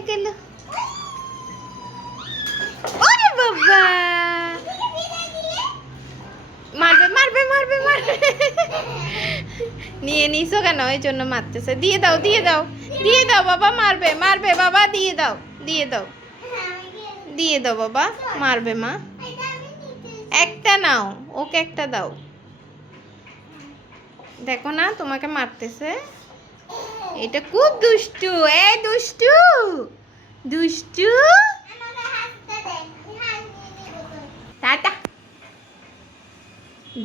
হয়ে গেল। ওরে বাবা, মারবে মারবে মারবে মারবে। নিয়ে নিছো কেন? এই জন্য মারতেছে। দিয়ে দাও দিয়ে দাও দিয়ে দাও বাবা, মারবে মারবে বাবা, দিয়ে দাও দিয়ে দাও দিয়ে দাও বাবা, মারবে মা। একটা নাও, ওকে একটা দাও। দেখো না তোমাকে মারতেছে। এটা খুব দুষ্টু। এই দুষ্টু দুষ্টু। টাটা।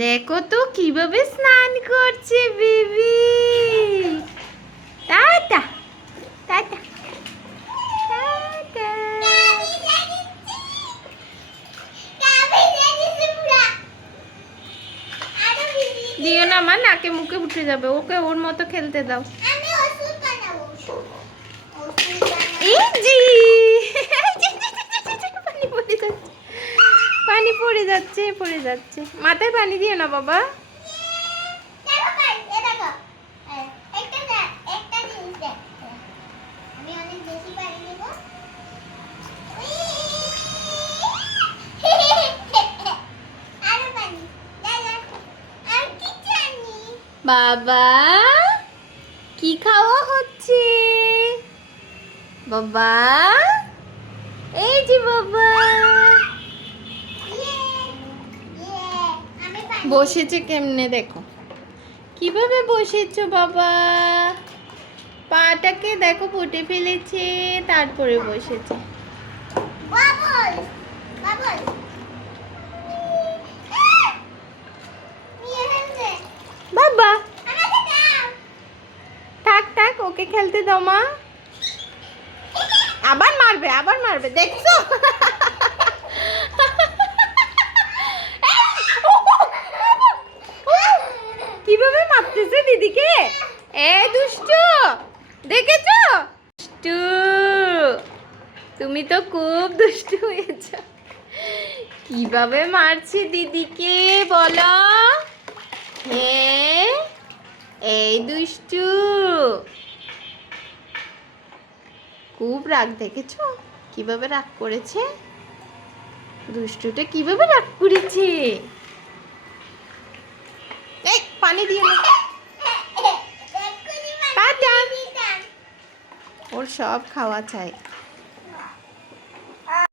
দেখো তো কিভাবে স্নান করছে বেবি। Tata tata tata. দিও না, আমার নাকে মুখে উঠে যাবে। ওকে ওর মতো খেলতে দাও। এই জি, পানি পড়ে যাচ্ছে, পানি পড়ে যাচ্ছে পড়ে যাচ্ছে। মাথায় পানি দিও না বাবা। বাবা কি খাওয়া হচ্ছে বাবা? এই যে বাবা বসেছে কেমনে দেখো, কিভাবে বসেছো বাবা। পাটাকে দেখো পুঁতে ফেলেছে, তারপরে বসেছে। বাবা থাক থাক, ওকে খেলতে দাও মা। আবার মারবে আবার মারবে, দেখছো? কিভাবে মারতেছে দিদিকে। এ দুষ্টু, দেখেছো? দুষ্টু, তুমি তো খুব দুষ্টু হয়েছ। কিভাবে মারছে দিদিকে বলো। হ্যাঁ, এই দুষ্টু খুব রাগ, দেখেছো কিভাবে রাগ করেছে? দুষ্টুটা কিভাবে রাগ করেছে। এই পানি দিয়ে না। ওর সব খাওয়া চাই।